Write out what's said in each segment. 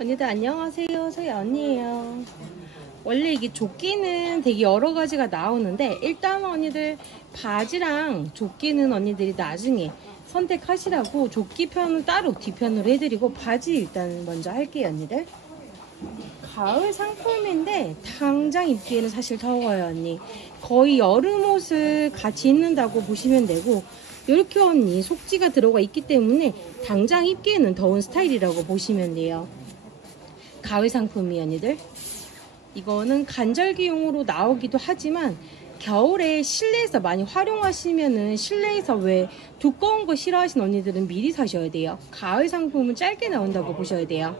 언니들 안녕하세요. 저희 언니예요. 원래 이게 조끼는 되게 여러 가지가 나오는데 일단 언니들 바지랑 조끼는 언니들이 나중에 선택하시라고 조끼 편은 따로 뒤편으로 해드리고 바지 일단 먼저 할게요. 언니들 가을 상품인데 당장 입기에는 사실 더워요. 언니 거의 여름 옷을 같이 입는다고 보시면 되고 이렇게 언니 속지가 들어가 있기 때문에 당장 입기에는 더운 스타일이라고 보시면 돼요. 가을 상품이 언니들 이거는 간절기용으로 나오기도 하지만 겨울에 실내에서 많이 활용하시면은 실내에서 왜 두꺼운 거 싫어하시는 언니들은 미리 사셔야 돼요. 가을 상품은 짧게 나온다고 보셔야 돼요.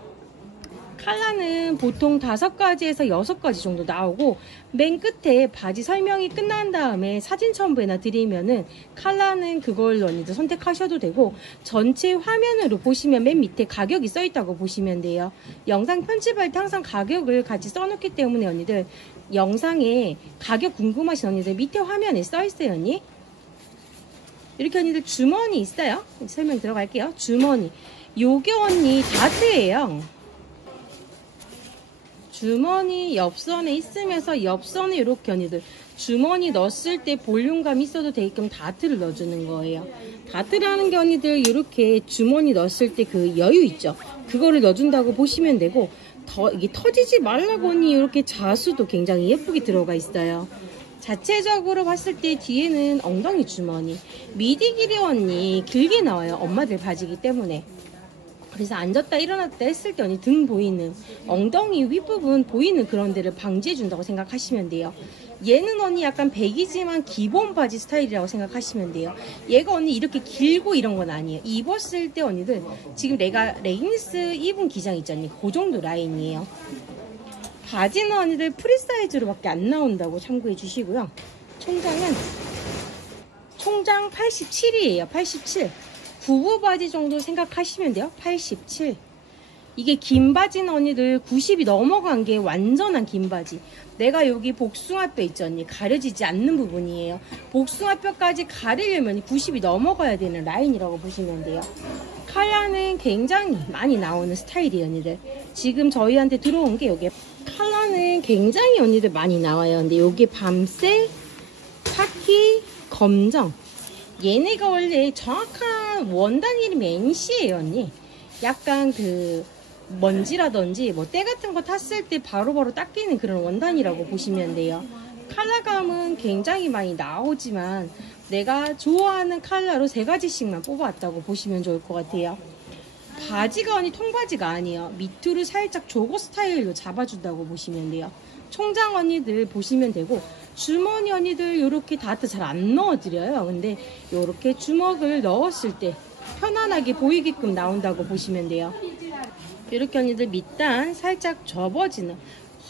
컬러는 보통 5가지에서 6가지 정도 나오고 맨 끝에 바지 설명이 끝난 다음에 사진 첨부해놔 드리면은 컬러는 그걸로 언니들 선택하셔도 되고 전체 화면으로 보시면 맨 밑에 가격이 써있다고 보시면 돼요. 영상 편집할 때 항상 가격을 같이 써놓기 때문에 언니들 영상에 가격 궁금하신 언니들 밑에 화면에 써있어요. 언니 이렇게 언니들 주머니 있어요. 설명 들어갈게요. 주머니 요게 언니 다트예요. 주머니 옆선에 있으면서 옆선에 이렇게 언니들 주머니 넣었을 때 볼륨감 있어도 되게끔 다트를 넣어주는 거예요. 다트라는 게 언니들 이렇게 주머니 넣었을 때 그 여유 있죠. 그거를 넣어준다고 보시면 되고 이게 터지지 말라고 언니 이렇게 자수도 굉장히 예쁘게 들어가 있어요. 자체적으로 봤을 때 뒤에는 엉덩이 주머니 미디 길이 언니 길게 나와요. 엄마들 바지기 때문에. 그래서 앉았다 일어났다 했을 때 언니 등 보이는 엉덩이 윗부분 보이는 그런 데를 방지해 준다고 생각하시면 돼요. 얘는 언니 약간 백이지만 기본 바지 스타일이라고 생각하시면 돼요. 얘가 언니 이렇게 길고 이런 건 아니에요. 입었을 때 언니들 지금 내가 레깅스 입은 기장 있죠 언니 그 정도 라인이에요. 바지는 언니들 프리사이즈로 밖에 안 나온다고 참고해 주시고요. 총장은 총장 87이에요 87 구부 바지 정도 생각하시면 돼요. 87 이게 긴 바지는 언니들 90이 넘어간 게 완전한 긴 바지. 내가 여기 복숭아뼈 있죠 언니 가려지지 않는 부분이에요. 복숭아뼈까지 가리려면 90이 넘어가야 되는 라인이라고 보시면 돼요. 컬러는 굉장히 많이 나오는 스타일이에요 언니들. 지금 저희한테 들어온 게 여기 컬러는 굉장히 언니들 많이 나와요. 근데 여기 밤색, 카키, 검정 얘네가 원래 정확한 원단 이름이 NC예요 언니. 약간 그 먼지라든지 뭐 때 같은 거 탔을 때 바로바로 닦이는 그런 원단이라고 보시면 돼요. 컬러감은 굉장히 많이 나오지만 내가 좋아하는 컬러로 3가지씩만 뽑아왔다고 보시면 좋을 것 같아요. 바지가 언니 통바지가 아니에요. 밑으로 살짝 조거 스타일로 잡아준다고 보시면 돼요. 총장 언니들 보시면 되고 주머니 언니들 이렇게 다트 잘 안 넣어드려요. 근데 이렇게 주먹을 넣었을 때 편안하게 보이게끔 나온다고 보시면 돼요. 이렇게 언니들 밑단 살짝 접어지는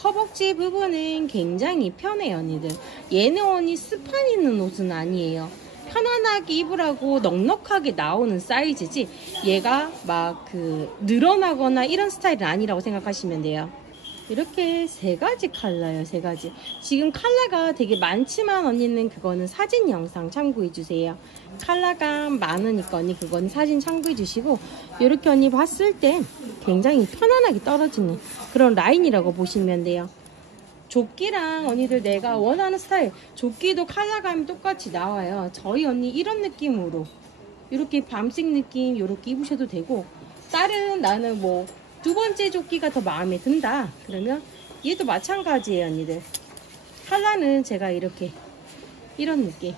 허벅지 부분은 굉장히 편해요 언니들. 얘는 언니 스판 있는 옷은 아니에요. 편안하게 입으라고 넉넉하게 나오는 사이즈지 얘가 막 그 늘어나거나 이런 스타일은 아니라고 생각하시면 돼요. 이렇게 3가지 컬러예요. 3가지 지금 컬러가 되게 많지만 언니는 그거는 사진 영상 참고해 주세요. 컬러가 많으니까 언니 그건 사진 참고해 주시고 이렇게 언니 봤을 때 굉장히 편안하게 떨어지는 그런 라인이라고 보시면 돼요. 조끼랑 언니들 내가 원하는 스타일 조끼도 컬러감이 똑같이 나와요. 저희 언니 이런 느낌으로 이렇게 밤색 느낌 이렇게 입으셔도 되고 다른 나는 뭐 2번째 조끼가 더 마음에 든다 그러면 얘도 마찬가지예요 언니들. 컬러는 제가 이렇게 이런 느낌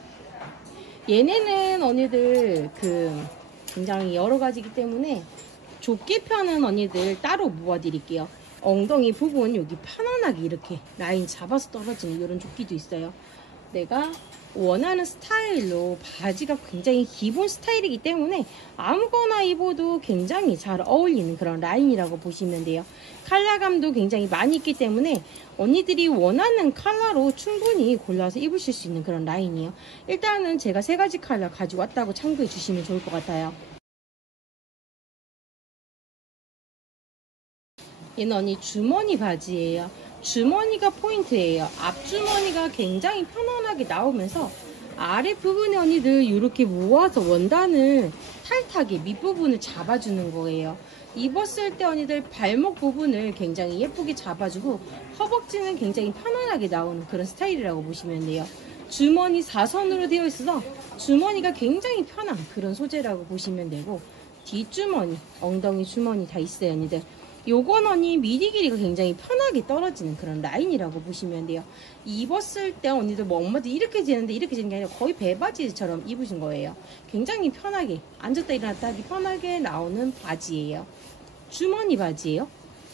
얘네는 언니들 그 굉장히 여러 가지이기 때문에 조끼 편은 언니들 따로 모아 드릴게요. 엉덩이 부분 여기 편안하게 이렇게 라인 잡아서 떨어지는 이런 조끼도 있어요. 내가 원하는 스타일로 바지가 굉장히 기본 스타일이기 때문에 아무거나 입어도 굉장히 잘 어울리는 그런 라인이라고 보시면 돼요. 컬러감도 굉장히 많이 있기 때문에 언니들이 원하는 컬러로 충분히 골라서 입으실 수 있는 그런 라인이에요. 일단은 제가 3가지 컬러 가지고 왔다고 참고해 주시면 좋을 것 같아요. 얘는 언니 주머니 바지예요. 주머니가 포인트예요. 앞주머니가 굉장히 편안하게 나오면서 아래 부분에 언니들 이렇게 모아서 원단을 타이트하게 밑부분을 잡아주는 거예요. 입었을 때 언니들 발목 부분을 굉장히 예쁘게 잡아주고 허벅지는 굉장히 편안하게 나오는 그런 스타일이라고 보시면 돼요. 주머니 4선으로 되어 있어서 주머니가 굉장히 편한 그런 소재라고 보시면 되고, 뒷주머니, 엉덩이 주머니 다 있어요 언니들. 요건 언니 미디 길이가 굉장히 편하게 떨어지는 그런 라인이라고 보시면 돼요. 입었을 때 언니들 뭐 엄마들 이렇게 재는데 이렇게 재는 게 아니라 거의 배바지처럼 입으신 거예요. 굉장히 편하게 앉았다 일어났다 하기 편하게 나오는 바지예요. 주머니 바지예요.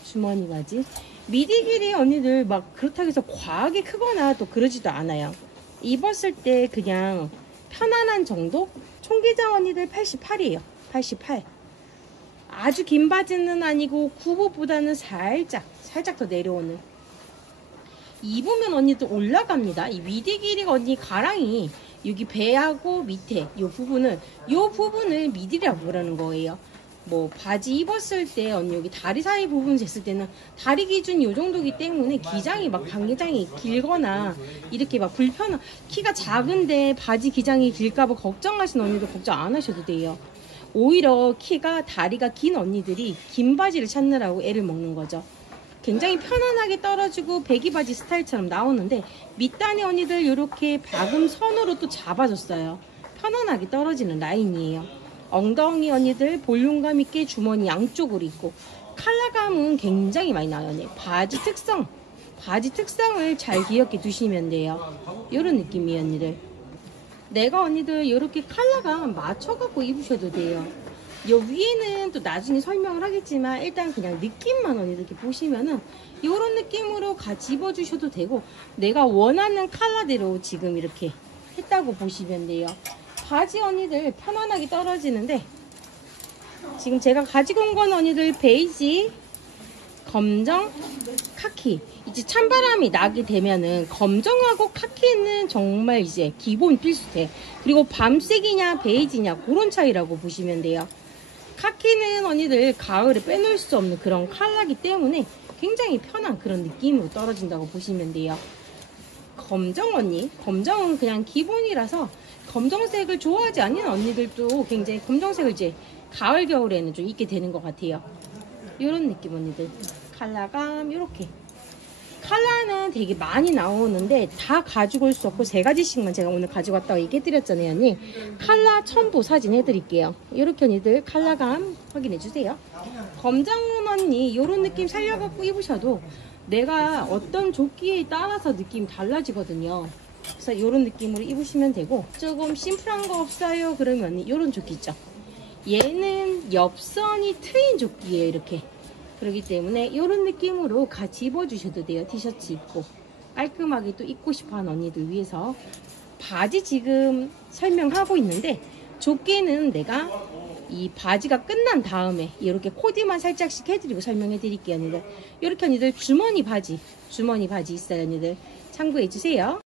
주머니 바지. 미디 길이 언니들 막 그렇다고 해서 과하게 크거나 또 그러지도 않아요. 입었을 때 그냥 편안한 정도? 총기장 언니들 88이에요. 88. 아주 긴 바지는 아니고 굽옷보다는 살짝 더 내려오는. 입으면 언니들 올라갑니다. 이 미디 길이가 언니 가랑이 여기 배하고 밑에 요 부분을 미디라고 그러는 거예요. 뭐 바지 입었을 때 언니 여기 다리 사이 부분 쟀을 때는 다리 기준 요 정도기 때문에 기장이 막 반기장이 길거나 이렇게 막 불편한, 키가 작은데 바지 기장이 길까봐 걱정하시는 언니들 걱정 안 하셔도 돼요. 오히려 키가 다리가 긴 언니들이 긴 바지를 찾느라고 애를 먹는 거죠. 굉장히 편안하게 떨어지고 배기 바지 스타일처럼 나오는데 밑단에 언니들 이렇게 박음 선으로 또 잡아줬어요. 편안하게 떨어지는 라인이에요. 엉덩이 언니들 볼륨감 있게 주머니 양쪽으로 있고 컬러감은 굉장히 많이 나와요. 언니. 바지 특성을 잘 기억해 두시면 돼요. 이런 느낌이에요 언니들. 내가 언니들 이렇게 컬러감 맞춰갖고 입으셔도 돼요. 요 위에는 또 나중에 설명을 하겠지만 일단 그냥 느낌만 언니들 이렇게 보시면은 요런 느낌으로 같이 입어주셔도 되고, 내가 원하는 컬러대로 지금 이렇게 했다고 보시면 돼요. 바지 언니들 편안하게 떨어지는데 지금 제가 가지고 온 건 언니들 베이지, 검정, 카키. 이제 찬바람이 나게 되면은 검정하고 카키는 정말 이제 기본 필수돼. 그리고 밤색이냐 베이지냐 그런 차이라고 보시면 돼요. 카키는 언니들 가을에 빼놓을 수 없는 그런 컬러이기 때문에 굉장히 편한 그런 느낌으로 떨어진다고 보시면 돼요. 검정 언니, 검정은 그냥 기본이라서 검정색을 좋아하지 않는 언니들도 굉장히 검정색을 이제 가을 겨울에는 좀 입게 되는 것 같아요. 이런 느낌 언니들. 컬러감 이렇게. 컬러는 되게 많이 나오는데 다 가지고 올 수 없고 3가지씩만 제가 오늘 가지고 왔다고 얘기해 드렸잖아요 언니. 컬러 첨부 사진 해드릴게요. 이렇게 언니들 컬러감 확인해 주세요. 검정은 언니 이런 느낌 살려갖고 입으셔도 내가 어떤 조끼에 따라서 느낌이 달라지거든요. 그래서 이런 느낌으로 입으시면 되고, 조금 심플한 거 없어요 그러면 언니 이런 조끼 있죠. 얘는 옆선이 트인 조끼예요 이렇게. 그렇기 때문에 이런 느낌으로 같이 입어주셔도 돼요. 티셔츠 입고 깔끔하게 또 입고 싶어하는 언니들 위해서. 바지 지금 설명하고 있는데 조끼는 내가 이 바지가 끝난 다음에 이렇게 코디만 살짝씩 해드리고 설명해 드릴게요 언니들. 이렇게 언니들 주머니 바지 있어요 언니들. 참고해 주세요.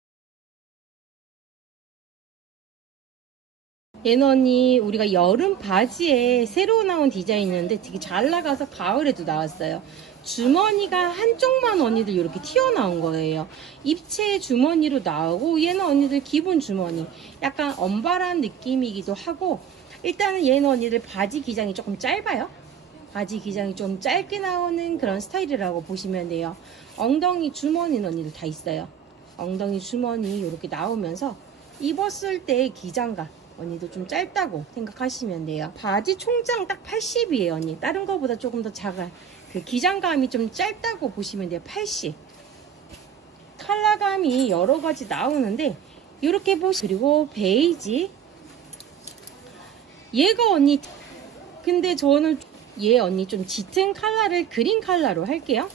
얘는 언니 우리가 여름 바지에 새로 나온 디자인이었는데 되게 잘 나가서 가을에도 나왔어요. 주머니가 한쪽만 언니들 이렇게 튀어나온 거예요. 입체 주머니로 나오고, 얘는 언니들 기본 주머니 약간 엄발한 느낌이기도 하고, 일단은 얘는 언니들 바지 기장이 조금 짧아요. 바지 기장이 좀 짧게 나오는 그런 스타일이라고 보시면 돼요. 엉덩이 주머니는 언니들 다 있어요. 엉덩이 주머니 이렇게 나오면서 입었을 때 기장감 언니도 좀 짧다고 생각하시면 돼요. 바지 총장 딱 80이에요 언니. 다른 거보다 조금 더 작아요. 그 기장감이 좀 짧다고 보시면 돼요. 80. 컬러감이 여러 가지 나오는데 이렇게 그리고 베이지. 얘가 언니 근데 저는 얘 언니 좀 짙은 컬러를 그린 컬러로 할게요.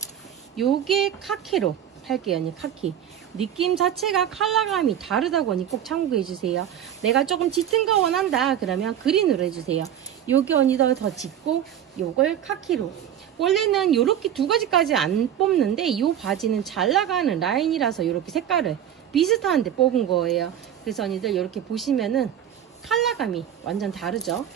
요게 카키로 할게요 언니. 카키. 느낌 자체가 컬러감이 다르다고 언니 꼭 참고해 주세요. 내가 조금 짙은 거 원한다 그러면 그린으로 해주세요. 요게 언니 더 짙고 요걸 카키로. 원래는 요렇게 2가지까지 안 뽑는데 요 바지는 잘 나가는 라인이라서 요렇게 색깔을 비슷한데 뽑은 거예요. 그래서 언니들 요렇게 보시면은 컬러감이 완전 다르죠.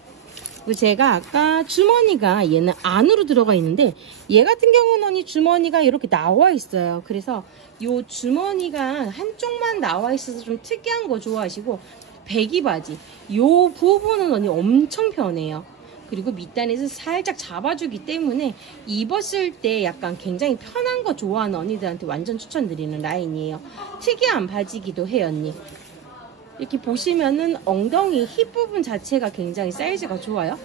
그리고 제가 아까 주머니가 얘는 안으로 들어가 있는데 얘 같은 경우는 언니 주머니가 이렇게 나와 있어요. 그래서 요 주머니가 한쪽만 나와 있어서 좀 특이한 거 좋아하시고, 배기 바지 요 부분은 언니 엄청 편해요. 그리고 밑단에서 살짝 잡아주기 때문에 입었을 때 약간 굉장히 편한 거 좋아하는 언니들한테 완전 추천드리는 라인이에요. 특이한 바지기도 해요, 언니. 이렇게 보시면은 엉덩이 힙 부분 자체가 굉장히 사이즈가 좋아요.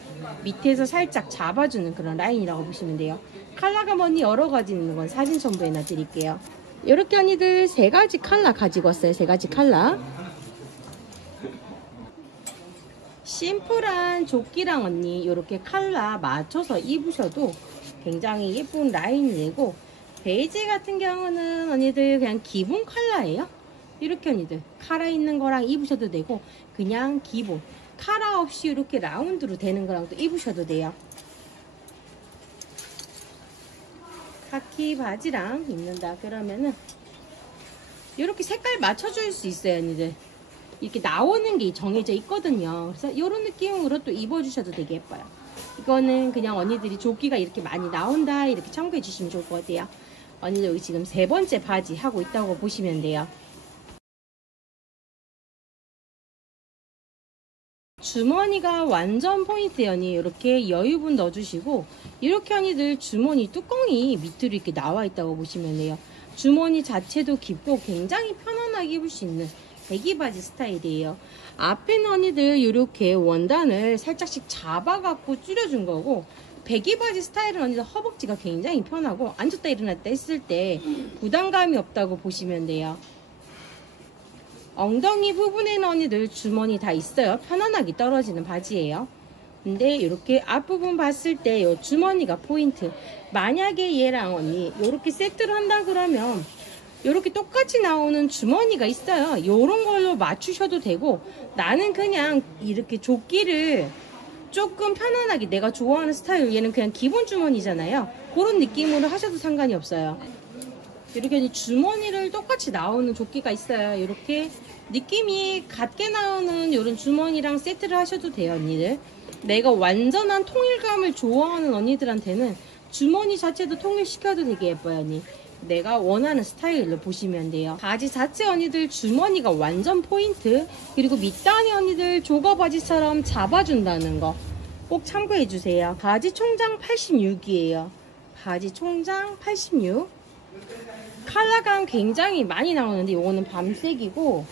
밑에서 살짝 잡아주는 그런 라인이라고 보시면 돼요. 컬러가 언니 여러 가지 있는 건 사진 첨부해 놔드릴게요. 이렇게 언니들 3가지 컬러 가지고 왔어요. 3가지 컬러. 심플한 조끼랑 언니 이렇게 컬러 맞춰서 입으셔도 굉장히 예쁜 라인이 되고, 베이지 같은 경우는 언니들 그냥 기본 컬러예요. 이렇게 언니들 카라 있는 거랑 입으셔도 되고, 그냥 기본 카라 없이 이렇게 라운드로 되는 거랑 또 입으셔도 돼요. 카키 바지랑 입는다 그러면은 이렇게 색깔 맞춰줄 수 있어요, 언니들. 이렇게 나오는 게 정해져 있거든요. 그래서 이런 느낌으로 또 입어주셔도 되게 예뻐요. 이거는 그냥 언니들이 조끼가 이렇게 많이 나온다 이렇게 참고해 주시면 좋을 것 같아요. 언니들 여기 지금 3번째 바지 하고 있다고 보시면 돼요. 주머니가 완전 포인트예요, 언니. 이렇게 여유분 넣어주시고, 이렇게 언니들 주머니 뚜껑이 밑으로 이렇게 나와 있다고 보시면 돼요. 주머니 자체도 깊고 굉장히 편안하게 입을 수 있는 배기 바지 스타일이에요. 앞에는 언니들 이렇게 원단을 살짝씩 잡아갖고 줄여준 거고, 배기 바지 스타일은 언니들 허벅지가 굉장히 편하고 앉았다 일어났다 했을 때 부담감이 없다고 보시면 돼요. 엉덩이 부분에는 언니들 주머니 다 있어요. 편안하게 떨어지는 바지예요. 근데 이렇게 앞부분 봤을 때 이 주머니가 포인트. 만약에 얘랑 언니 이렇게 세트를 한다 그러면 이렇게 똑같이 나오는 주머니가 있어요. 이런 걸로 맞추셔도 되고, 나는 그냥 이렇게 조끼를 조금 편안하게 내가 좋아하는 스타일, 얘는 그냥 기본 주머니잖아요. 그런 느낌으로 하셔도 상관이 없어요. 이렇게 주머니를 똑같이 나오는 조끼가 있어요. 이렇게 느낌이 같게 나오는 이런 주머니랑 세트를 하셔도 돼요, 언니들. 내가 완전한 통일감을 좋아하는 언니들한테는 주머니 자체도 통일시켜도 되게 예뻐요, 언니. 내가 원하는 스타일로 보시면 돼요. 바지 자체 언니들 주머니가 완전 포인트. 그리고 밑단이 언니들 조거 바지처럼 잡아준다는 거 꼭 참고해 주세요. 바지 총장 86이에요. 바지 총장 86. 컬러감 굉장히 많이 나오는데 이거는 밤색이고,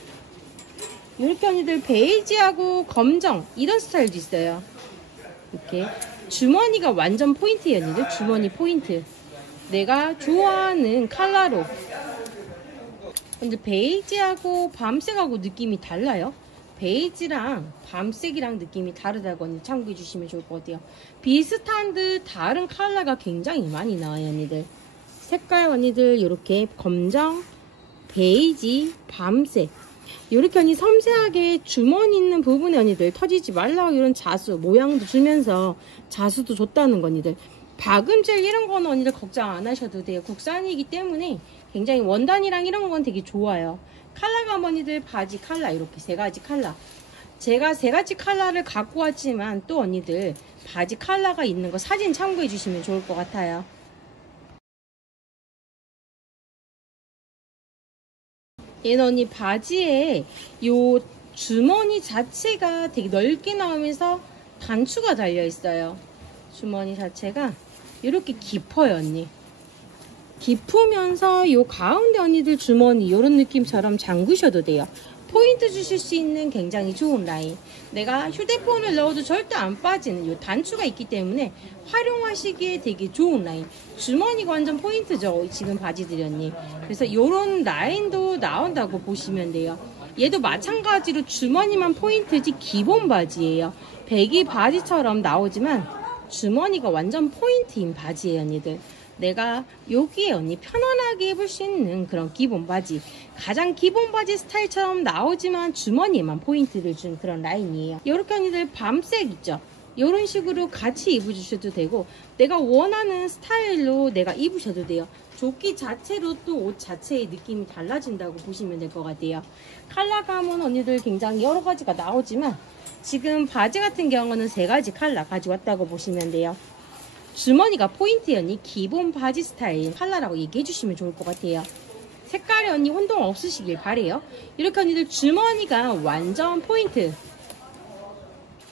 이렇게 언니들 베이지하고 검정 이런 스타일도 있어요. 이렇게 주머니가 완전 포인트예요, 언니들. 주머니 포인트 내가 좋아하는 컬러로. 근데 베이지하고 밤색하고 느낌이 달라요. 베이지랑 밤색이랑 느낌이 다르다고 언니 참고해 주시면 좋을 것 같아요. 비슷한 듯 다른 컬러가 굉장히 많이 나와요, 언니들. 색깔 언니들 이렇게 검정, 베이지, 밤색 이렇게 언니 섬세하게 주머니 있는 부분에 언니들 터지지 말라고 이런 자수 모양도 주면서 자수도 줬다는 거 언니들. 박음질 이런 거는 언니들 걱정 안 하셔도 돼요. 국산이기 때문에 굉장히 원단이랑 이런 건 되게 좋아요. 컬러감 언니들 바지 컬러 이렇게 3가지 컬러. 제가 3가지 컬러를 갖고 왔지만 또 언니들 바지 컬러가 있는 거 사진 참고해 주시면 좋을 것 같아요. 얘는 언니 바지에 요 주머니 자체가 되게 넓게 나오면서 단추가 달려 있어요. 주머니 자체가 이렇게 깊어요, 언니. 깊으면서 요 가운데 언니들 주머니 이런 느낌처럼 잠그셔도 돼요. 포인트 주실 수 있는 굉장히 좋은 라인. 내가 휴대폰을 넣어도 절대 안 빠지는 요 단추가 있기 때문에 활용하시기에 되게 좋은 라인. 주머니가 완전 포인트죠, 지금 바지들이 언니. 그래서 요런 라인도 나온다고 보시면 돼요. 얘도 마찬가지로 주머니만 포인트지 기본 바지예요. 배기 바지처럼 나오지만 주머니가 완전 포인트인 바지예요, 언니들. 내가 여기에 언니 편안하게 입을 수 있는 그런 기본 바지, 가장 기본 바지 스타일처럼 나오지만 주머니에만 포인트를 준 그런 라인이에요. 이렇게 언니들 밤색 있죠? 이런 식으로 같이 입어주셔도 되고, 내가 원하는 스타일로 내가 입으셔도 돼요. 조끼 자체로 또 옷 자체의 느낌이 달라진다고 보시면 될 것 같아요. 컬러감은 언니들 굉장히 여러 가지가 나오지만 지금 바지 같은 경우는 3가지 컬러 가져왔다고 보시면 돼요. 주머니가 포인트에 언니 기본 바지 스타일 컬러라고 얘기해 주시면 좋을 것 같아요. 색깔이 언니 혼동 없으시길 바래요. 이렇게 언니들 주머니가 완전 포인트.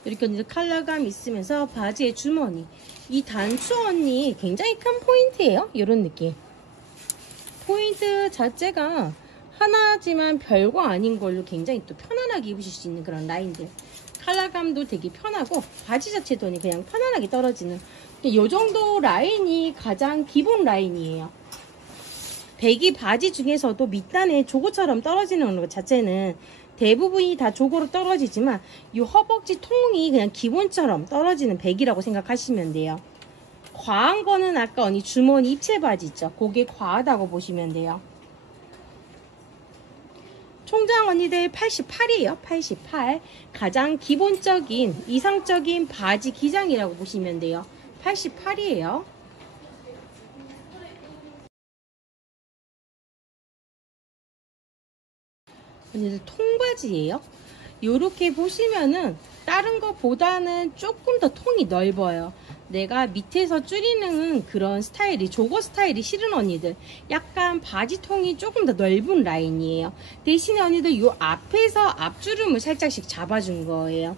이렇게 언니들 컬러감 있으면서 바지의 주머니. 이 단추 언니 굉장히 큰 포인트예요. 이런 느낌. 포인트 자체가 하나지만 별거 아닌 걸로 굉장히 또 편안하게 입으실 수 있는 그런 라인들. 컬러감도 되게 편하고 바지 자체도 그냥 편안하게 떨어지는 이 정도 라인이 가장 기본 라인이에요. 배기 바지 중에서도 밑단에 조거처럼 떨어지는 것 자체는 대부분이 다 조거로 떨어지지만 이 허벅지 통이 그냥 기본처럼 떨어지는 배기라고 생각하시면 돼요. 과한 거는 아까 언니 주머니 입체 바지 있죠? 그게 과하다고 보시면 돼요. 총장 언니들 88이에요. 88. 가장 기본적인 이상적인 바지 기장이라고 보시면 돼요. 88이에요. 언니들 통바지예요. 요렇게 보시면은 다른 것보다는 조금 더 통이 넓어요. 내가 밑에서 줄이는 그런 스타일이 조거 스타일이 싫은 언니들 약간 바지 통이 조금 더 넓은 라인이에요. 대신에 언니들 요 앞에서 앞주름을 살짝씩 잡아준 거예요.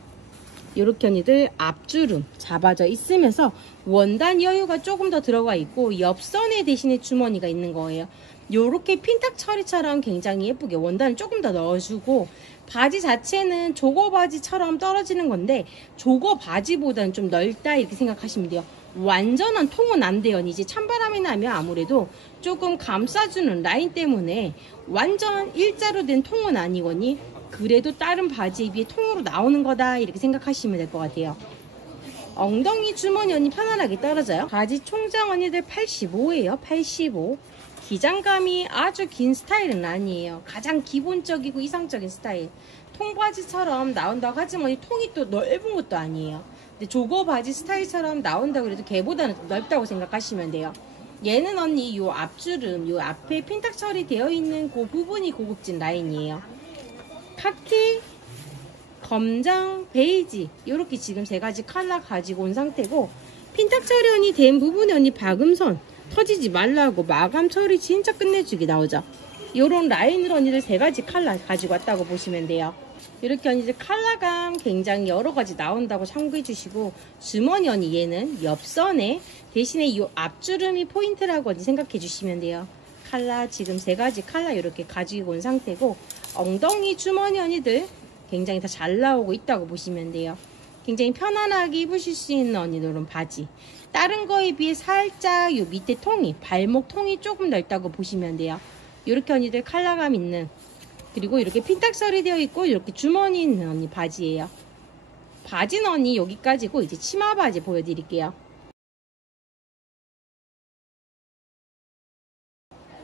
요렇게 언니들 앞주름 잡아져 있으면서 원단 여유가 조금 더 들어가 있고 옆선에 대신에 주머니가 있는 거예요. 요렇게 핀탁 처리처럼 굉장히 예쁘게 원단을 조금 더 넣어주고 바지 자체는 조거 바지처럼 떨어지는 건데 조거 바지보다는 좀 넓다 이렇게 생각하시면 돼요. 완전한 통은 안 돼요. 이제 찬바람이 나면 아무래도 조금 감싸주는 라인 때문에 완전 일자로 된 통은 아니거니 그래도 다른 바지에 비해 통으로 나오는 거다 이렇게 생각하시면 될 것 같아요. 엉덩이 주머니 언니 편안하게 떨어져요. 바지 총장 언니들 85예요. 85. 기장감이 아주 긴 스타일은 아니에요. 가장 기본적이고 이상적인 스타일. 통바지처럼 나온다고 하지만 통이 또 넓은 것도 아니에요. 근데 조거 바지 스타일처럼 나온다고 해도 걔보다는 좀 넓다고 생각하시면 돼요. 얘는 언니 요 앞주름, 요 앞에 핀탁 처리되어 있는 그 부분이 고급진 라인이에요. 카키, 검정, 베이지 이렇게 지금 세 가지 컬러 가지고 온 상태고 핀탁 처리원이 된 부분에 언니 박음선 터지지 말라고 마감 처리 진짜 끝내주기 나오죠. 요런 라인으로 언니들 세 가지 컬러 가지고 왔다고 보시면 돼요. 이렇게 언니들 컬러감 굉장히 여러 가지 나온다고 참고해 주시고 주머니 언니 얘는 옆선에 대신에 이 앞주름이 포인트라고 언니 생각해 주시면 돼요. 컬러 지금 세 가지 컬러 이렇게 가지고 온 상태고 엉덩이 주머니 언니들 굉장히 다 잘 나오고 있다고 보시면 돼요. 굉장히 편안하게 입으실 수 있는 언니들은 바지. 다른 거에 비해 살짝 요 밑에 통이 발목 통이 조금 넓다고 보시면 돼요. 이렇게 언니들 컬러감 있는 그리고 이렇게 핀탁 처리되어 있고 이렇게 주머니 있는 언니 바지예요. 바지는 언니 여기까지고 이제 치마 바지 보여드릴게요.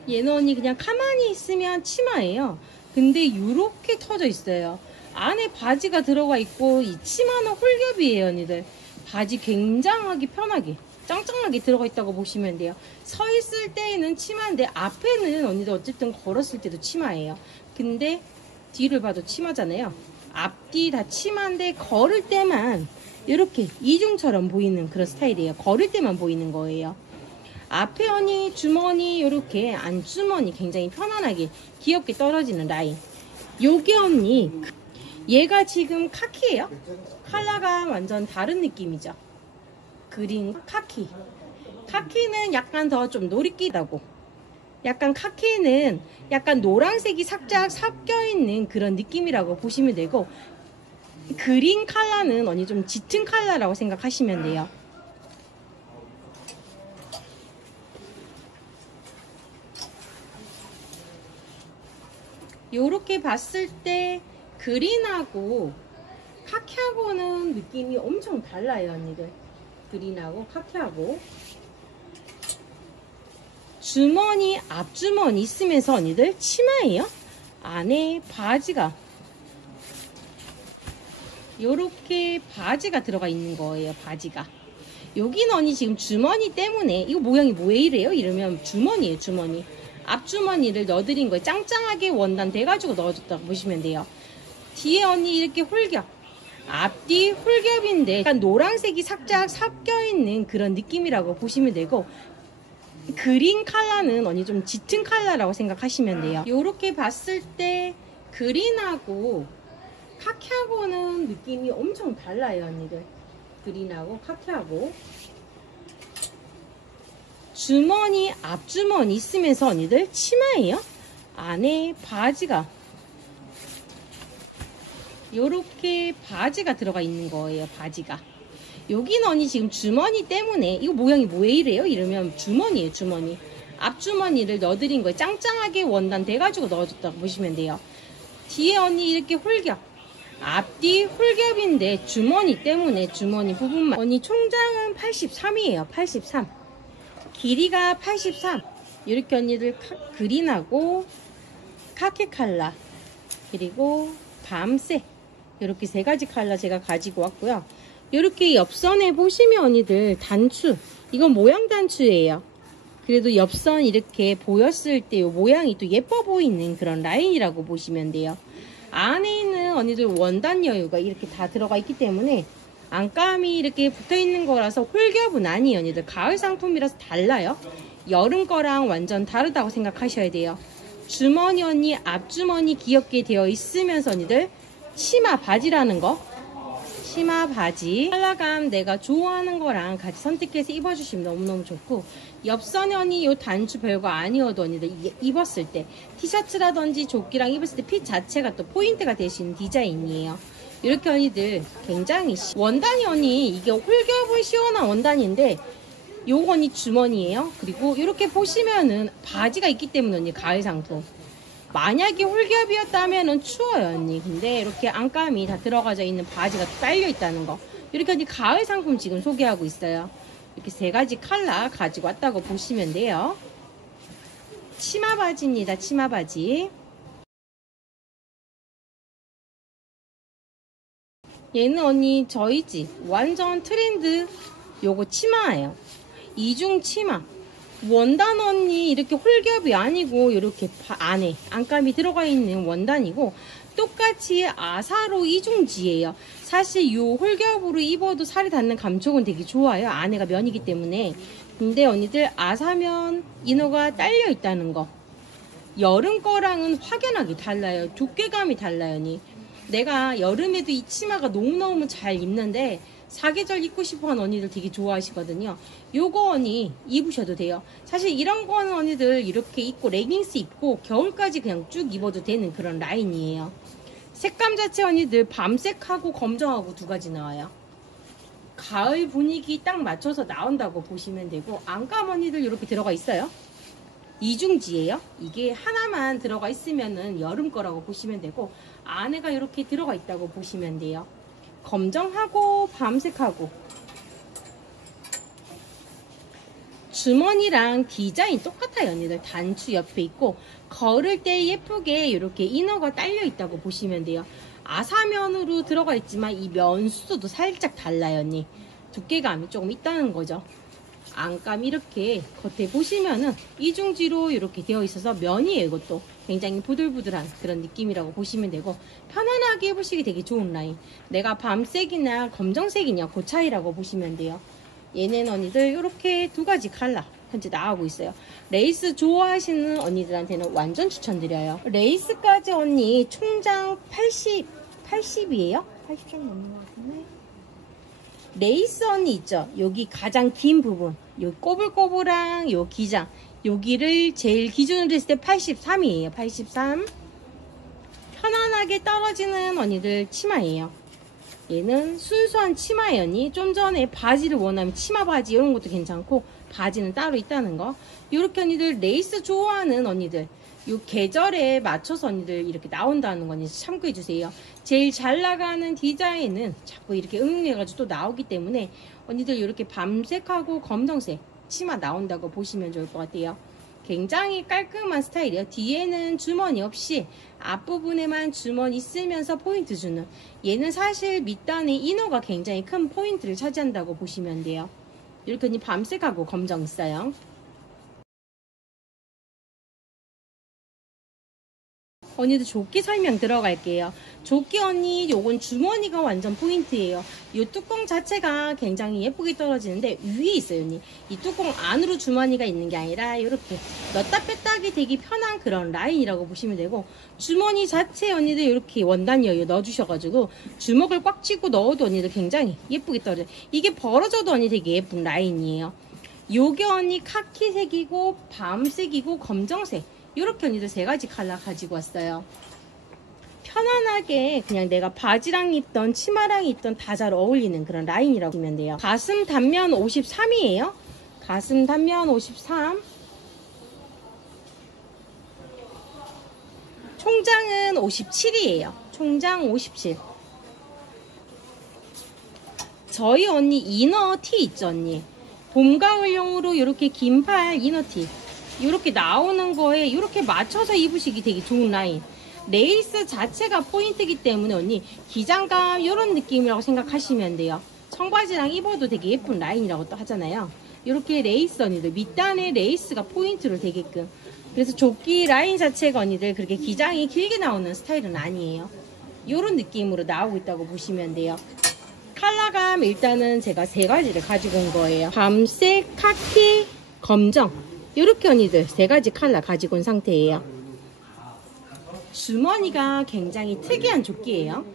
얘는 언니 그냥 가만히 있으면 치마예요. 근데 이렇게 터져 있어요. 안에 바지가 들어가 있고 이 치마는 홀겹이에요 언니들. 바지 굉장하게 편하게 짱짱하게 들어가 있다고 보시면 돼요. 서 있을 때에는 치마인데 앞에는 언니들 어쨌든 걸었을 때도 치마예요. 근데 뒤를 봐도 치마잖아요. 앞뒤 다 치마인데 걸을 때만 이렇게 이중처럼 보이는 그런 스타일이에요. 걸을 때만 보이는 거예요. 앞에 언니 주머니 이렇게 안주머니 굉장히 편안하게 귀엽게 떨어지는 라인. 요게 언니 얘가 지금 카키예요. 컬러가 완전 다른 느낌이죠. 그린 카키. 카키는 약간 더 좀 노릿기다고. 약간 카키는 약간 노란색이 살짝 섞여있는 그런 느낌이라고 보시면 되고 그린 컬러는 언니 좀 짙은 컬러라고 생각하시면 돼요. 요렇게 봤을 때 그린하고 카키하고는 느낌이 엄청 달라요 언니들. 그린하고 카키하고 주머니 앞주머니 있으면서 언니들 치마예요. 안에 바지가 요렇게 바지가 들어가 있는 거예요. 바지가 여기는 언니 지금 주머니 때문에 이거 모양이 왜 이래요? 이러면 주머니예요. 주머니 앞주머니를 넣어드린 거예요. 짱짱하게 원단 돼가지고 넣어줬다고 보시면 돼요. 뒤에 언니 이렇게 홀겹 앞뒤 홀겹인데 약간 노란색이 살짝 섞여있는 그런 느낌이라고 보시면 되고 그린 컬러는 언니 좀 짙은 컬러라고 생각하시면 돼요. 요렇게 봤을 때 그린하고 카키하고는 느낌이 엄청 달라요 언니들. 그린하고 카키하고. 주머니 앞주머니 있으면서 언니들 치마예요. 안에 바지가 요렇게 바지가 들어가 있는 거예요. 바지가 여기는 언니 지금 주머니 때문에 이거 모양이 왜 이래요? 이러면 주머니예요. 주머니 앞주머니를 넣어드린 거예요. 짱짱하게 원단 돼가지고 넣어줬다고 보시면 돼요. 뒤에 언니 이렇게 홀겹 앞뒤 홀겹인데 주머니 때문에 주머니 부분만. 언니 총장은 83이에요 83 길이가 83. 이렇게 언니들 그린하고 카키 컬러 그리고 밤색 이렇게 세 가지 컬러 제가 가지고 왔고요. 이렇게 옆선에 보시면 언니들 단추 이건 모양 단추예요. 그래도 옆선 이렇게 보였을 때 이 모양이 또 예뻐 보이는 그런 라인이라고 보시면 돼요. 안에 있는 언니들 원단 여유가 이렇게 다 들어가 있기 때문에 안감이 이렇게 붙어 있는 거라서 홀겹은 아니에요 언니들. 가을 상품이라서 달라요. 여름 거랑 완전 다르다고 생각하셔야 돼요. 주머니 언니 앞주머니 귀엽게 되어 있으면서 언니들 치마 바지라는 거. 치마 바지 컬러감 내가 좋아하는 거랑 같이 선택해서 입어주시면 너무너무 좋고, 옆선에 언니 요 단추 별거 아니어도 언니들 입었을 때 티셔츠라든지 조끼랑 입었을 때 핏 자체가 또 포인트가 될 수 있는 디자인이에요. 이렇게 언니들 굉장히 원단이 언니 이게 홀겹은 시원한 원단인데 요거 언니 주머니예요. 그리고 이렇게 보시면은 바지가 있기 때문에 언니 가을 상품. 만약에 홀겹이었다면은 추워요 언니. 근데 이렇게 안감이 다 들어가져 있는 바지가 딸려 있다는 거. 이렇게 언니 가을 상품 지금 소개하고 있어요. 이렇게 세 가지 컬러 가지고 왔다고 보시면 돼요. 치마 바지입니다. 치마 바지. 얘는 언니 저희 집 완전 트렌드 요거 치마예요. 이중 치마. 원단 언니 이렇게 홀겹이 아니고 이렇게 안에 안감이 들어가 있는 원단이고, 똑같이 아사로 이중지예요. 사실 요 홀겹으로 입어도 살이 닿는 감촉은 되게 좋아요. 안에가 면이기 때문에. 근데 언니들 아사면 이너가 딸려 있다는 거. 여름 거랑은 확연하게 달라요. 두께감이 달라요 언니. 내가 여름에도 이 치마가 너무너무 잘 입는데 사계절 입고 싶어하는 언니들 되게 좋아하시거든요. 요거 언니 입으셔도 돼요. 사실 이런 거는 언니들 이렇게 입고 레깅스 입고 겨울까지 그냥 쭉 입어도 되는 그런 라인이에요. 색감 자체 언니들 밤색하고 검정하고 두 가지 나와요. 가을 분위기 딱 맞춰서 나온다고 보시면 되고, 안감 언니들 이렇게 들어가 있어요. 이중지예요. 이게 하나만 들어가 있으면은 여름 거라고 보시면 되고, 안에가 이렇게 들어가 있다고 보시면 돼요. 검정하고 밤색하고. 주머니랑 디자인 똑같아요 언니들. 단추 옆에 있고 걸을 때 예쁘게 이렇게 이너가 딸려 있다고 보시면 돼요. 아사면으로 들어가 있지만 이 면수도 살짝 달라요 언니. 두께감이 조금 있다는 거죠. 안감 이렇게 겉에 보시면은 이중지로 이렇게 되어 있어서 면이에요. 이것도 굉장히 부들부들한 그런 느낌이라고 보시면 되고, 편안하게 입으시기 되게 좋은 라인. 내가 밤색이나 검정색이냐 그 차이라고 보시면 돼요. 얘는 언니들 이렇게 두 가지 컬러 현재 나오고 있어요. 레이스 좋아하시는 언니들한테는 완전 추천드려요. 레이스까지 언니 총장 80이에요? 80점 넘는 것 같은데. 레이스 언니 있죠? 여기 가장 긴 부분, 요 꼬불꼬불한 요 기장, 여기를 제일 기준으로 했을 때 83이에요. 83. 편안하게 떨어지는 언니들 치마예요. 얘는 순수한 치마예요 언니. 좀 전에 바지를 원하면 치마 바지 이런 것도 괜찮고, 바지는 따로 있다는 거. 이렇게 언니들 레이스 좋아하는 언니들, 요 계절에 맞춰서 언니들 이렇게 나온다는 거 참고해 주세요. 제일 잘 나가는 디자인은 자꾸 이렇게 응용해가지고 또 나오기 때문에 언니들 이렇게 밤색하고 검정색 치마 나온다고 보시면 좋을 것 같아요. 굉장히 깔끔한 스타일이에요. 뒤에는 주머니 없이 앞부분에만 주머니 있으면서 포인트 주는. 얘는 사실 밑단에 이너가 굉장히 큰 포인트를 차지한다고 보시면 돼요. 이렇게 언니 밤색하고 검정 있어요. 언니들 조끼 설명 들어갈게요. 조끼 언니 요건 주머니가 완전 포인트예요. 이 뚜껑 자체가 굉장히 예쁘게 떨어지는데 위에 있어요 언니. 이 뚜껑 안으로 주머니가 있는 게 아니라 이렇게 넣다 뺐다 하기 되게 편한 그런 라인이라고 보시면 되고, 주머니 자체 언니들 이렇게 원단 여유 넣어주셔가지고 주먹을 꽉 쥐고 넣어도 언니들 굉장히 예쁘게 떨어져요. 이게 벌어져도 언니 되게 예쁜 라인이에요. 요게 언니 카키색이고 밤색이고 검정색, 이렇게 언니들 세 가지 컬러 가지고 왔어요. 편안하게 그냥 내가 바지랑 입던 치마랑 입던 다 잘 어울리는 그런 라인이라고 보면 돼요. 가슴 단면 53이에요. 가슴 단면 53. 총장은 57이에요. 총장 57. 저희 언니 이너 티 있죠 언니. 봄 가을용으로 이렇게 긴팔 이너 티 이렇게 나오는 거에 이렇게 맞춰서 입으시기 되게 좋은 라인. 레이스 자체가 포인트이기 때문에 언니 기장감 이런 느낌이라고 생각하시면 돼요. 청바지랑 입어도 되게 예쁜 라인이라고 또 하잖아요. 이렇게 레이스 언니들 밑단에 레이스가 포인트로 되게끔. 그래서 조끼 라인 자체가 언니들 그렇게 기장이 길게 나오는 스타일은 아니에요. 이런 느낌으로 나오고 있다고 보시면 돼요. 컬러감 일단은 제가 세 가지를 가지고 온 거예요. 밤색, 카키, 검정, 이렇게 언니들 세 가지 컬러 가지고 온 상태예요. 주머니가 굉장히 특이한 조끼예요.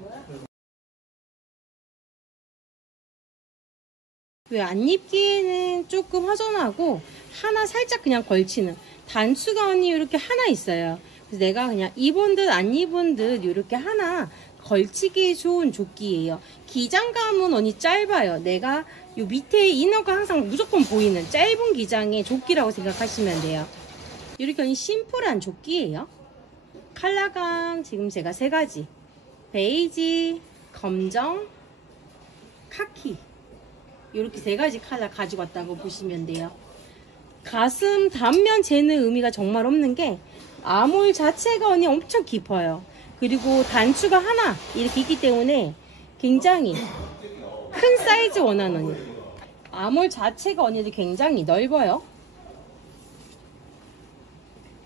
왜 안 입기에는 조금 허전하고 하나 살짝 그냥 걸치는 단추가 언니 이렇게 하나 있어요. 그래서 내가 그냥 입은 듯 안 입은 듯 이렇게 하나 걸치기 좋은 조끼예요. 기장감은 언니 짧아요. 내가 요 밑에 이너가 항상 무조건 보이는 짧은 기장의 조끼라고 생각하시면 돼요. 이렇게 언니 심플한 조끼예요. 컬러감 지금 제가 세 가지, 베이지, 검정, 카키, 이렇게 세 가지 컬러 가지고 왔다고 보시면 돼요. 가슴 단면 재는 의미가 정말 없는 게 아몰 자체가 언니 엄청 깊어요. 그리고 단추가 하나 이렇게 있기 때문에 굉장히 큰 사이즈 원하는 언니. 아몰 자체가 언니들 굉장히 넓어요.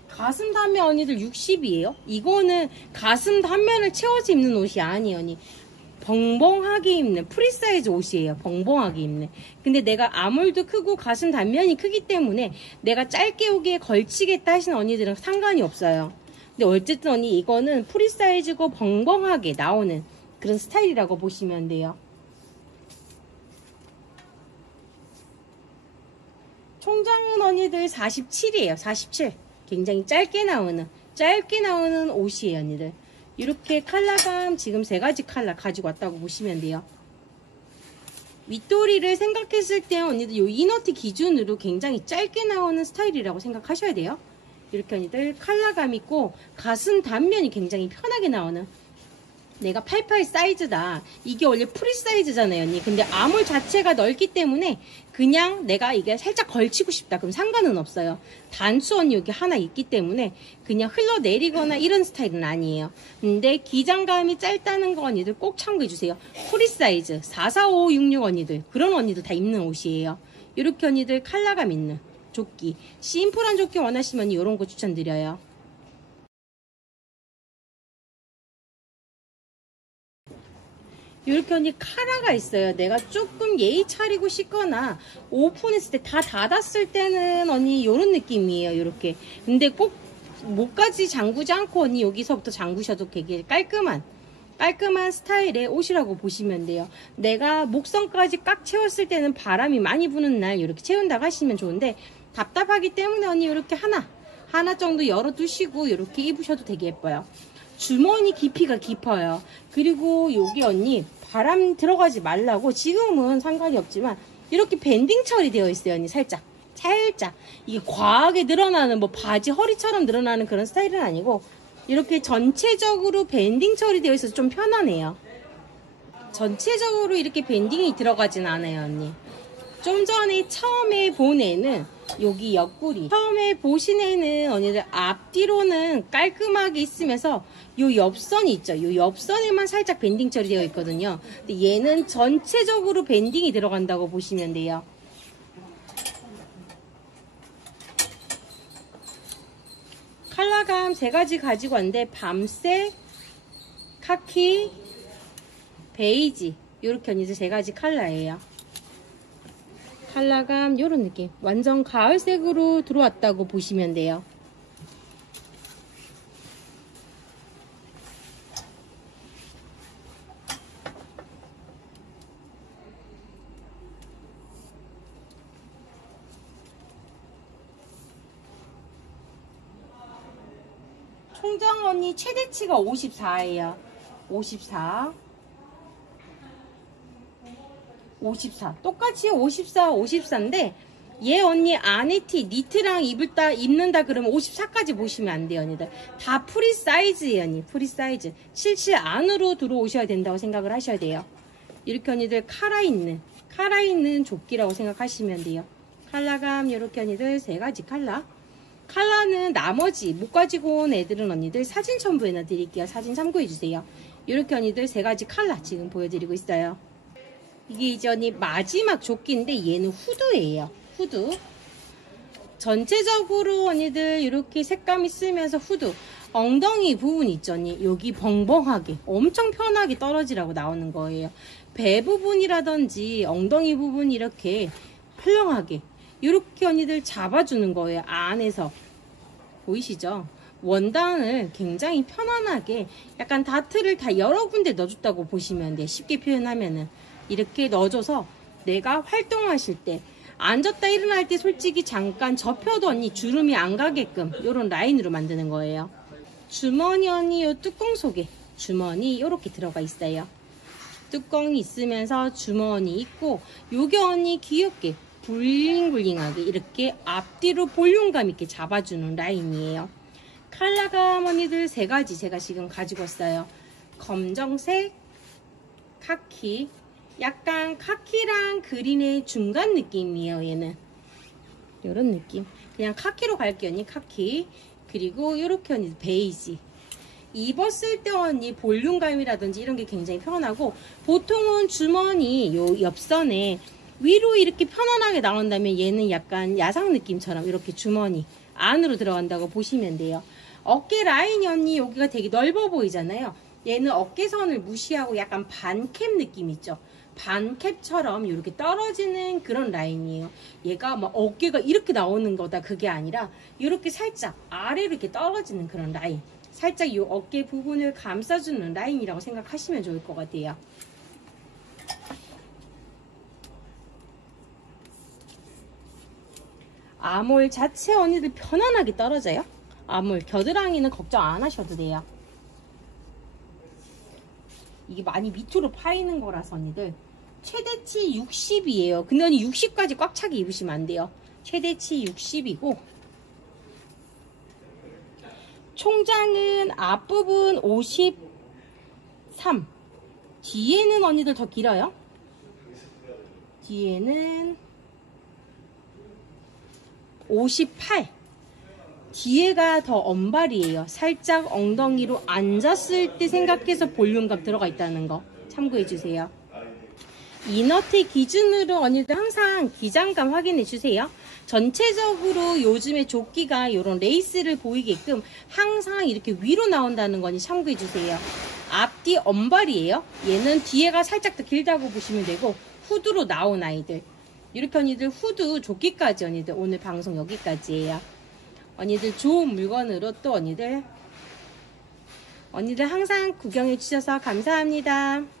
가슴 단면 언니들 60이에요. 이거는 가슴 단면을 채워서 입는 옷이 아니에요 언니. 벙벙하게 입는 프리사이즈 옷이에요. 벙벙하게 입는. 근데 내가 아몰도 크고 가슴 단면이 크기 때문에 내가 짧게 오기에 걸치겠다 하시는 언니들은 상관이 없어요. 근데 어쨌든 언니 이거는 프리사이즈고 벙벙하게 나오는 그런 스타일이라고 보시면 돼요. 총장은 언니들 47이에요. 47. 굉장히 짧게 나오는 옷이에요 언니들. 이렇게 컬러감 지금 세 가지 컬러 가지고 왔다고 보시면 돼요. 윗도리를 생각했을 때 언니들 요 이너티 기준으로 굉장히 짧게 나오는 스타일이라고 생각하셔야 돼요. 이렇게 언니들 컬러감 있고 가슴 단면이 굉장히 편하게 나오는, 내가 88 사이즈다. 이게 원래 프리 사이즈잖아요 언니. 근데 아몰 자체가 넓기 때문에 그냥 내가 이게 살짝 걸치고 싶다 그럼 상관은 없어요. 단추 언니 여기 하나 있기 때문에 그냥 흘러내리거나 이런 스타일은 아니에요. 근데 기장감이 짧다는 거 언니들 꼭 참고해 주세요. 프리 사이즈 44566 언니들, 그런 언니들 다 입는 옷이에요. 이렇게 언니들 컬러감 있는 조끼, 심플한 조끼 원하시면 이런 거 추천드려요. 이렇게 언니 카라가 있어요. 내가 조금 예의 차리고 싶거나 오픈했을 때 다 닫았을 때는 언니 이런 느낌이에요. 이렇게. 근데 꼭 목까지 잠그지 않고 언니 여기서부터 잠그셔도 되게 깔끔한 스타일의 옷이라고 보시면 돼요. 내가 목선까지 꽉 채웠을 때는 바람이 많이 부는 날 이렇게 채운다고 하시면 좋은데, 답답하기 때문에 언니 이렇게 하나 정도 열어두시고 이렇게 입으셔도 되게 예뻐요. 주머니 깊이가 깊어요. 그리고 여기 언니 바람 들어가지 말라고 지금은 상관이 없지만 이렇게 밴딩 처리되어 있어요 언니. 살짝 이게 과하게 늘어나는 뭐 바지 허리처럼 늘어나는 그런 스타일은 아니고 이렇게 전체적으로 밴딩 처리되어 있어서 좀 편하네요. 전체적으로 이렇게 밴딩이 들어가진 않아요 언니. 좀 전에 처음에 본 애는 여기 옆구리, 처음에 보신 애는 언니들 앞뒤로는 깔끔하게 있으면서 요 옆선이 있죠. 요 옆선에만 살짝 밴딩 처리되어 있거든요. 근데 얘는 전체적으로 밴딩이 들어간다고 보시면 돼요. 컬러감 세 가지 가지고 왔는데 밤색, 카키, 베이지 이렇게 언니들 세 가지 컬러예요. 컬러감 요런 느낌 완전 가을색으로 들어왔다고 보시면 돼요. 총장 언니 최대치가 54예요. 54 똑같이 54 54인데 얘 언니 안에 티 니트랑 입는다 그러면 54까지 보시면 안 돼요 언니들. 다 프리 사이즈예요 언니. 프리 사이즈 77 안으로 들어오셔야 된다고 생각을 하셔야 돼요. 이렇게 언니들 카라 있는 조끼라고 생각하시면 돼요. 컬러감 이렇게 언니들 세 가지 컬러는 나머지 못 가지고 온 애들은 언니들 사진 첨부해 놔드릴게요. 사진 참고해주세요. 이렇게 언니들 세 가지 컬러 지금 보여드리고 있어요. 이게 이제 언니 마지막 조끼인데 얘는 후드예요. 후드. 전체적으로 언니들 이렇게 색감 있으면서 후드. 엉덩이 부분 있죠 언니. 여기 벙벙하게 엄청 편하게 떨어지라고 나오는 거예요. 배 부분이라든지 엉덩이 부분 이렇게 헐렁하게 이렇게 언니들 잡아주는 거예요. 안에서 보이시죠? 원단을 굉장히 편안하게 약간 다트를 다 여러 군데 넣어줬다고 보시면 돼요. 쉽게 표현하면은 이렇게 넣어줘서 내가 활동하실 때 앉았다 일어날 때 솔직히 잠깐 접혀도 언니 주름이 안 가게끔 이런 라인으로 만드는 거예요. 주머니 언니 요 뚜껑 속에 주머니 이렇게 들어가 있어요. 뚜껑이 있으면서 주머니 있고 요게 언니 귀엽게 굴링굴링하게 이렇게 앞뒤로 볼륨감 있게 잡아주는 라인이에요. 컬러감 언니들 세 가지 제가 지금 가지고 왔어요. 검정색, 카키, 약간 카키랑 그린의 중간 느낌이에요. 얘는 이런 느낌. 그냥 카키로 갈게요 언니. 카키. 그리고 이렇게 언니 베이지. 입었을 때 언니 볼륨감이라든지 이런 게 굉장히 편하고 보통은 주머니 요 옆선에 위로 이렇게 편안하게 나온다면 얘는 약간 야상 느낌처럼 이렇게 주머니 안으로 들어간다고 보시면 돼요. 어깨 라인이 언니 여기가 되게 넓어 보이잖아요. 얘는 어깨선을 무시하고 약간 반캡 느낌 있죠. 반캡처럼 이렇게 떨어지는 그런 라인이에요. 얘가 막 어깨가 이렇게 나오는 거다 그게 아니라 이렇게 살짝 아래로 이렇게 떨어지는 그런 라인. 살짝 이 어깨 부분을 감싸주는 라인이라고 생각하시면 좋을 것 같아요. 아몰 자체 언니들 편안하게 떨어져요. 아몰 겨드랑이는 걱정 안 하셔도 돼요. 이게 많이 밑으로 파이는 거라서 언니들 최대치 60이에요. 근데 언니 60까지 꽉 차게 입으시면 안 돼요. 최대치 60이고 총장은 앞부분 53. 뒤에는 언니들 더 길어요. 뒤에는 58. 뒤에가 더 언발이에요. 살짝 엉덩이로 앉았을 때 생각해서 볼륨감 들어가 있다는 거 참고해주세요. 이너티 기준으로 언니들 항상 기장감 확인해주세요. 전체적으로 요즘에 조끼가 이런 레이스를 보이게끔 항상 이렇게 위로 나온다는 거니 참고해주세요. 앞뒤 언발이에요. 얘는 뒤에가 살짝 더 길다고 보시면 되고 후드로 나온 아이들 이렇게 언니들 후드 조끼까지 언니들 오늘 방송 여기까지예요. 언니들 좋은 물건으로 또 언니들 항상 구경해 주셔서 감사합니다.